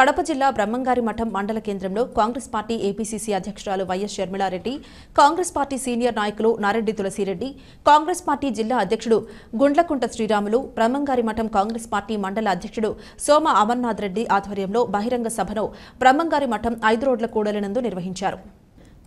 కడప జిల్లా బ్రహ్మంగారి మఠం మండల కేంద్రంలో కాంగ్రెస్ పార్టీ ఏపీసీసీ అధ్యక్షురాలు YS Sharmila Reddy, Congress party senior నాయకులు నారెడ్డి తులసిరెడ్డి, కాంగ్రెస్ పార్టీ జిల్లా అధ్యక్షుడు గుండ్లకుంట శ్రీరాములు, బ్రహ్మంగారి మఠం కాంగ్రెస్ పార్టీ మండల అధ్యక్షుడు సోమ అమర్నాథ్ రెడ్డి ఆధ్వర్యంలో బహిరంగ సభను బ్రహ్మంగారి మఠం 5 రోడ్ల కూడలినందు నిర్వహించారు.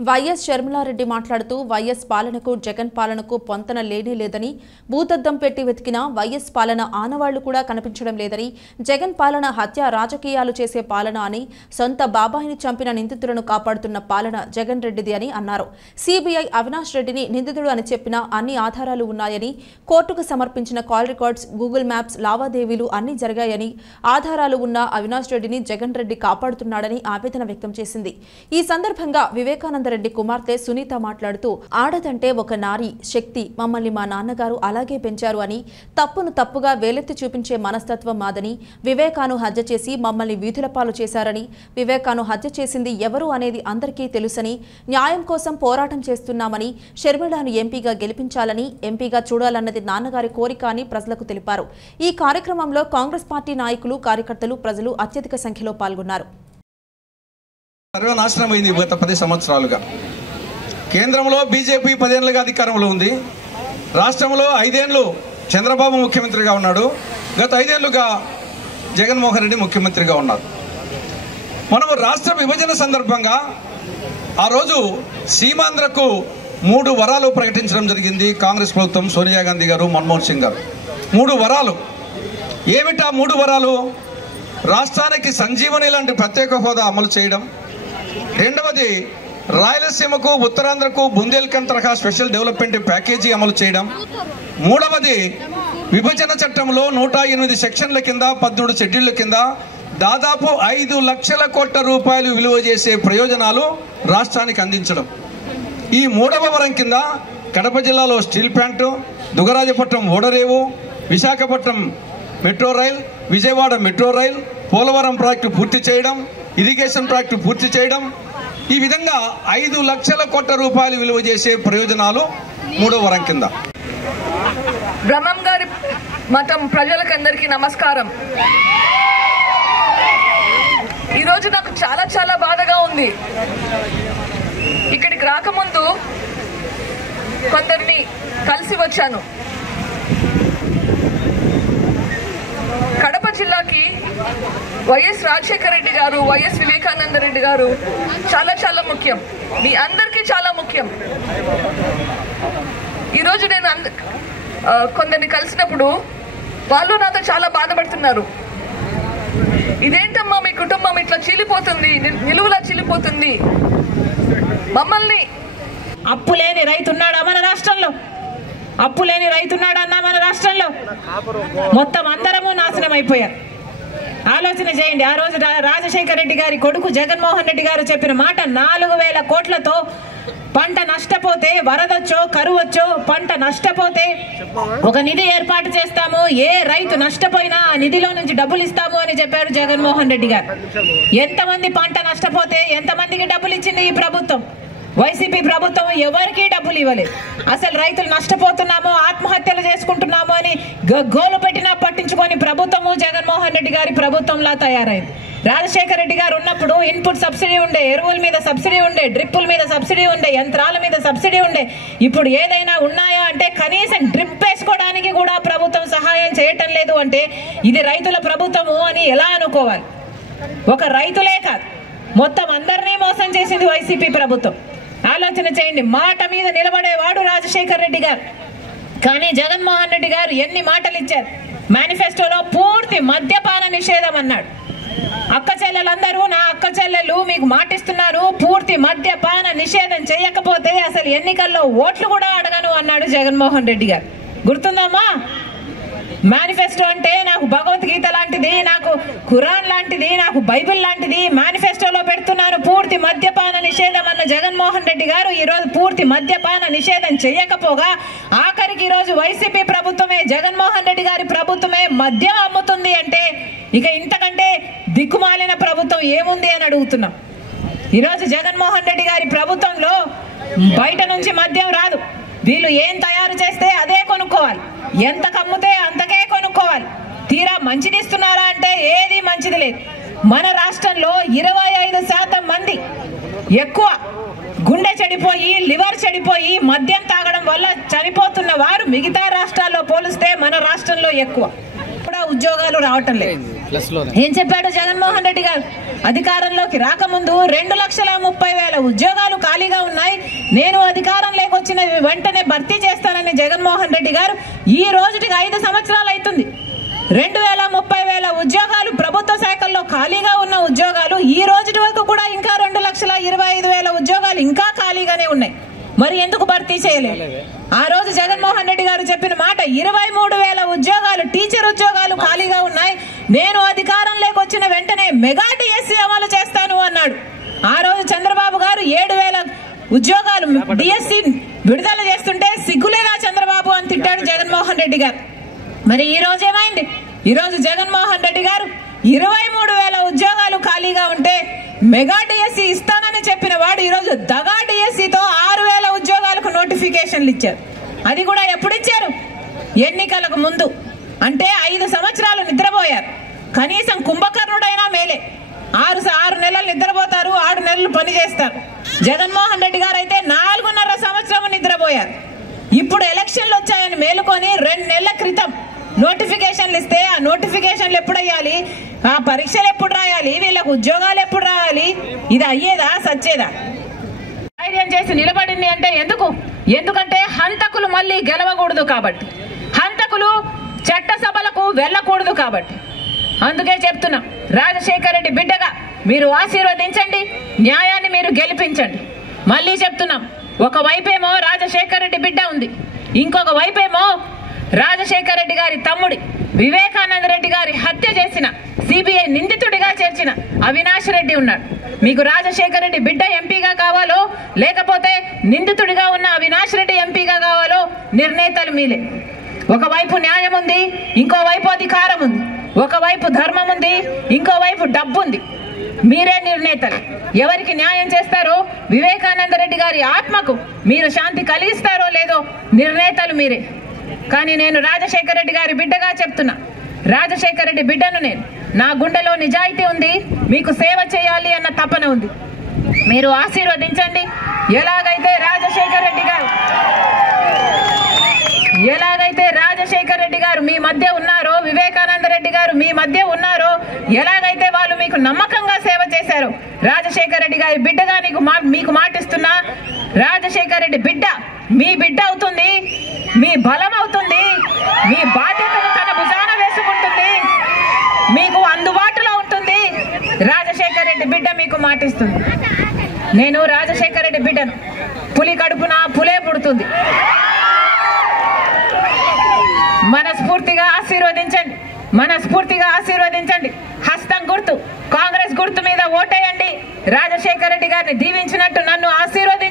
వైఎస్ షర్మిలారెడ్డి మాట్లాడుతూ వైఎస్ పాలనకు జగన్ పాలనకు పొంతన లేదని, భూతద్దం పెట్టి వెతికినా వైఎస్ పాలన ఆనవాళ్లు కూడా కనిపించడం లేదని, జగన్ పాలన హత్య రాజకీయాలు చేసే పాలన అని, సొంత బాబాయిని చంపిన నిందితులను కాపాడుతున్న పాలన జగన్ రెడ్డిది అని అన్నారు. సిబిఐ అవినాష్ రెడ్డిని నిందితుడు అని చెప్పినా అన్ని ఆధారాలు ఉన్నాయని, కోర్టుకు సమర్పించిన కాల్ రికార్డ్స్, గూగుల్ మ్యాప్స్ లావాదేవీలు అన్ని జరిగాయని, ఆధారాలు ఉన్న అవినాష్ రెడ్డిని జగన్ రెడ్డి కాపాడుతున్నాడని ఆవేదన వ్యక్తం చేసింది. ఈ సందర్భంగా వివేకానంద రెడ్డి కుమార్తె సునీత మాట్లాడుతూ, ఆడదంటే ఒక నారీ శక్తి, మమ్మల్ని మా నాన్నగారు అలాగే పెంచారు అని, తప్పును తప్పుగా వేలెత్తి చూపించే మనస్తత్వం మాదని, వివేకాను హత్య చేసి మమ్మల్ని వీధుల పాలు చేశారని, వివేకాను హత్య చేసింది ఎవరు అనేది అందరికీ తెలుసని, న్యాయం కోసం పోరాటం చేస్తున్నామని, షర్మిలాను ఎంపీగా గెలిపించాలని, ఎంపీగా చూడాలన్నది నాన్నగారి కోరిక అని ప్రజలకు తెలిపారు. ఈ కార్యక్రమంలో కాంగ్రెస్ పార్టీ నాయకులు, కార్యకర్తలు, ప్రజలు అత్యధిక సంఖ్యలో పాల్గొన్నారు. సర్వనాశనమైంది గత 10 సంవత్సరాలుగా. కేంద్రంలో బీజేపీ 10 ఏళ్లుగా అధికారంలో ఉంది. రాష్ట్రంలో 5 ఏళ్లు చంద్రబాబు ముఖ్యమంత్రిగా ఉన్నాడు. గత 5 ఏళ్లుగా జగన్మోహన్ రెడ్డి ముఖ్యమంత్రిగా ఉన్నారు. మనము రాష్ట్ర విభజన సందర్భంగా ఆ రోజు సీమాంధ్రకు 3 వరాలు ప్రకటించడం జరిగింది. కాంగ్రెస్ ప్రభుత్వం, సోనియా గాంధీ గారు, మన్మోహన్ సింగ్ గారు 3 వరాలు. ఏమిటా 3 వరాలు? రాష్ట్రానికి సంజీవని లాంటి ప్రత్యేక హోదా అమలు చేయడం, రెండవది రాయలసీమకు, ఉత్తరాంధ్రకు బుందేల్ఖండ్ తరహా స్పెషల్ డెవలప్మెంట్ ప్యాకేజీ అమలు చేయడం, మూడవది విభజన చట్టంలో 108 సెక్షన్ల కింద 13 షెడ్యూళ్ల కింద దాదాపు 5 లక్షల కోట్ల రూపాయలు విలువ చేసే ప్రయోజనాలు రాష్ట్రానికి అందించడం. ఈ 3వ వరం కింద కడప జిల్లాలో స్టీల్ ప్లాంటు, దుగరాజపట్నం ఓడరేవు, Visakhapatnam metro rail, Vijayawada metro rail, Polavaram project పూర్తి చేయడం, ఇరిగేషన్ ప్రాజెక్టు పూర్తి చేయడం, ఈ విధంగా 5 లక్షల కోట్ల రూపాయలు విలువ చేసే ప్రయోజనాలు 3వ వరం కింద. బ్రహ్మంగారి మఠం ప్రజలకందరికీ నమస్కారం. ఈరోజు నాకు చాలా చాలా బాధగా ఉంది. ఇక్కడికి రాకముందు కొందరిని కలిసి వచ్చాను. కడప జిల్లాకి వైఎస్ రాజశేఖర రెడ్డి గారు, వైఎస్ వివేకానంద రెడ్డి గారు చాలా చాలా ముఖ్యం. మీ అందరికీ చాలా ముఖ్యం. ఈరోజు నేను కొందరిని కలిసినప్పుడు వాళ్ళు నాతో చాలా బాధపడుతున్నారు. ఇదేంటమ్మా మీ కుటుంబం ఇట్లా చీలిపోతుంది, నిలువులా చీలిపోతుంది, మమ్మల్ని. అప్పు లేని రైతున్నాడా మన రాష్ట్రంలో? అప్పు లేని రైతున్నాడన్నా మన రాష్ట్రంలో? మొత్తం అందరము నాశనం అయిపోయారు. ఆలోచన చేయండి. ఆ రోజు రాజశేఖర రెడ్డి గారి కొడుకు జగన్మోహన్ రెడ్డి గారు చెప్పిన మాట, 4000 కోట్లతో పంట నష్టపోతే, వరదొచ్చో కరువొచ్చో పంట నష్టపోతే ఒక నిధి ఏర్పాటు చేస్తాము, ఏ రైతు నష్టపోయినా ఆ నిధిలో నుంచి డబ్బులు ఇస్తాము అని చెప్పారు జగన్మోహన్ రెడ్డి గారు. ఎంతమంది పంట నష్టపోతే ఎంతమందికి డబ్బులు ఇచ్చింది ఈ ప్రభుత్వం? వైసీపీ ప్రభుత్వం ఎవరికీ డబ్బులు ఇవ్వలేదు. అసలు రైతులు నష్టపోతున్నామో, ఆత్మహత్యలు చేసుకుంటున్నామో అని గోలు పెట్టినా పట్టించుకొని ప్రభుత్వము జగన్మోహన్ రెడ్డి గారి ప్రభుత్వంలా తయారైంది. రాజశేఖర రెడ్డి గారు ఉన్నప్పుడు ఇన్పుట్ సబ్సిడీ ఉండే, ఎరువుల మీద సబ్సిడీ ఉండే, డ్రిప్పుల మీద సబ్సిడీ ఉండే, యంత్రాల మీద సబ్సిడీ ఉండే. ఇప్పుడు ఏదైనా ఉన్నాయా అంటే కనీసం డ్రిప్ వేసుకోవడానికి కూడా ప్రభుత్వం సహాయం చేయటం లేదు. అంటే ఇది రైతుల ప్రభుత్వము అని ఎలా అనుకోవాలి? ఒక రైతులే కాదు, మొత్తం అందరినీ మోసం చేసింది వైసీపీ ప్రభుత్వం. ఆలోచన చేయండి. మాట మీద నిలబడేవాడు రాజశేఖర రెడ్డి గారు. కానీ జగన్మోహన్ రెడ్డి గారు ఎన్ని మాటలు ఇచ్చారు. మేనిఫెస్టోలో పూర్తి మద్యపాన నిషేధం అన్నాడు. అక్క చెల్లెలందరూ, నా అక్క చెల్లెలు మీకు మాటిస్తున్నారు, పూర్తి మద్యపాన నిషేధం చేయకపోతే అసలు ఎన్నికల్లో ఓట్లు కూడా అడగను అన్నాడు జగన్మోహన్ రెడ్డి గారు. గుర్తుందమ్మా? మేనిఫెస్టో అంటే నాకు భగవద్గీత లాంటిది, నాకు ఖురాన్ లాంటిది, నాకు బైబిల్ లాంటిది మేనిఫెస్టోలో పెడుతున్నాను, పూర్తి మద్యపాన నిషేధం అన్న జగన్మోహన్ రెడ్డి గారు ఈరోజు పూర్తి మద్యపాన నిషేధం చేయకపోగా ఆఖరికి ఈరోజు వైసీపీ ప్రభుత్వమే, జగన్మోహన్ రెడ్డి గారి ప్రభుత్వమే మద్యం అమ్ముతుంది అంటే ఇక ఇంతకంటే దిక్కుమాలిన ప్రభుత్వం ఏముంది అని అడుగుతున్నాం. ఈరోజు జగన్మోహన్ రెడ్డి గారి ప్రభుత్వంలో బయట నుంచి మద్యం రాదు. వీళ్ళు ఏం తయారు చేస్తే అదే కొనుక్కోవాలి, ఎంత కమ్ముతే అంతకే కొనుక్కోవాలి. తీరా మంచిది ఇస్తున్నారా అంటే ఏది మంచిది లేదు. మన రాష్ట్రంలో 25% మంది ఎక్కువ గుండె చెడిపోయి లివర్ చెడిపోయి మద్యం తాగడం వల్ల చనిపోతున్న వారు మిగతా రాష్ట్రాల్లో పోలిస్తే మన రాష్ట్రంలో ఎక్కువ. కూడా ఉద్యోగాలు రావటం లేదు. ఏం చెప్పాడు జగన్మోహన్ రెడ్డి గారు? అధికారంలోకి రాకముందు 2,30,000 ఉద్యోగాలు ఖాళీగా ఉన్నాయి, నేను అధికారం లేకొచ్చిన వెంటనే భర్తీ చేస్తానని జగన్మోహన్ రెడ్డి గారు ఈ రోజుకి 5 సంవత్సరాలు అవుతుంది. 2,30,000 ఉద్యోగాలు ప్రభుత్వ శాఖల్లో ఖాళీగా ఉన్న ఉద్యోగాలు ఈ రోజు వరకు కూడా ఇంకా 2,25,000 ఉద్యోగాలు ఇంకా ఖాళీగానే ఉన్నాయి. మరి ఎందుకు భర్తీ చేయలేదు? ఆ రోజు జగన్మోహన్ రెడ్డి గారు చెప్పిన మాట 23,000 ఉద్యోగాలు టీచర్ ఉద్యోగాలు ఖాళీగా ఉన్నాయి, నేను అధికారం లేకొచ్చిన వెంటనే మెగా డిఎస్సి అమలు చేస్తాను అన్నాడు. ఆ రోజు చంద్రబాబు గారు 7,000 ఉద్యోగాలు డిఎస్సి విడుదల చేస్తుంటే సిగ్గులేదా చంద్రబాబు అని తిట్టాడు జగన్మోహన్ రెడ్డి గారు. మరి ఈ రోజు ఏమైంది? ఈ రోజు జగన్మోహన్ రెడ్డి గారు 23,000 ఉద్యోగాలు ఖాళీగా ఉంటే మెగా డిఎస్సి ఇస్తానని చెప్పిన వాడు ఈరోజు దగా డిఎస్సితో 6,000 ఉద్యోగాలకు నోటిఫికేషన్లు ఇచ్చారు. అది కూడా ఎప్పుడు ఇచ్చారు? ఎన్నికలకు ముందు. అంటే 5 సంవత్సరాలు నిద్రపోయారు. కనీసం కుంభకర్ణుడైనా మేలే. 6 నెలలు నిద్రపోతారు, 6 నెలలు పని చేస్తారు. జగన్మోహన్ రెడ్డి గారు అయితే 4.5 సంవత్సరం నిద్రపోయారు. ఇప్పుడు ఎలక్షన్లు వచ్చాయని మేలుకొని 2 నెలల క్రితం నోటిఫికేషన్లు ఇస్తే ఆ నోటిఫికేషన్లు ఎప్పుడు అయ్యాలి, ఆ పరీక్షలు ఎప్పుడు రాయాలి, వీళ్ళకు ఉద్యోగాలు ఎప్పుడు రాయాలి? ఇది అయ్యేదా సచ్చేదా? ధైర్యం చేసి నిలబడింది అంటే ఎందుకంటే హంతకులు మళ్ళీ గెలవకూడదు కాబట్టి, హంతకులు చట్టసభలకు వెళ్ళకూడదు కాబట్టి. అందుకే చెప్తున్నా, రాజశేఖర రెడ్డి బిడ్డగా మీరు ఆశీర్వదించండి, న్యాయాన్ని మీరు గెలిపించండి. మళ్ళీ చెప్తున్నాం, ఒకవైపేమో రాజశేఖర రెడ్డి బిడ్డ ఉంది, ఇంకొక వైపేమో రాజశేఖర రెడ్డి గారి తమ్ముడి వివేకానంద రెడ్డి గారి హత్య చేసిన సిబిఐ నిందితుడిగా చేర్చిన అవినాష్ రెడ్డి ఉన్నాడు. మీకు రాజశేఖర రెడ్డి బిడ్డ ఎంపీగా కావాలో లేకపోతే నిందితుడిగా ఉన్న అవినాష్ రెడ్డి ఎంపీగా కావాలో నిర్ణేతలు మీలే. ఒకవైపు న్యాయం ఉంది, ఇంకోవైపు అధికారం ఉంది, ఒకవైపు ధర్మం ఉంది, ఇంకోవైపు డబ్బు ఉంది. మీరే నిర్ణేతలు. ఎవరికి న్యాయం చేస్తారో, వివేకానంద రెడ్డి గారి ఆత్మకు మీరు శాంతి కలిగిస్తారో లేదో నిర్ణేతలు మీరే. కానీ నేను రాజశేఖర రెడ్డి గారి బిడ్డగా చెప్తున్నా, రాజశేఖర రెడ్డి బిడ్డను నేను. నా గుండెలో నిజాయితీ ఉంది, మీకు సేవ చేయాలి అన్న తపన ఉంది. మీరు ఆశీర్వదించండి. ఎలాగైతే రాజశేఖర రెడ్డి గారు మీ మధ్య ఉన్నారో, వివేకానంద రెడ్డి గారు మీ మధ్య ఉన్నారో, ఎలాగైతే వాళ్ళు మీకు నమ్మకంగా సేవ చేశారో, రాజశేఖర రెడ్డి గారి బిడ్డగా మీకు మాటిస్తున్నా, రాజశేఖర రెడ్డి బిడ్డ మీ బిడ్డ అవుతుంది, మీ బలం అవుతుంది, మీ బాధ్యతను తన భుజాన వేసుకుంటుంది, మీకు అందుబాటులో ఉంటుంది. రాజశేఖర రెడ్డి బిడ్డ మీకు మాటిస్తుంది. నేను రాజశేఖర రెడ్డి బిడ్డను. పులి కడుపున పులే పుడుతుంది. మనస్ఫూర్తిగా ఆశీర్వదించండి. హస్తం గుర్తు, కాంగ్రెస్ గుర్తు మీద ఓటేయండి. రాజశేఖర రెడ్డి గారిని దీవించినట్టు నన్ను ఆశీర్వదించండి.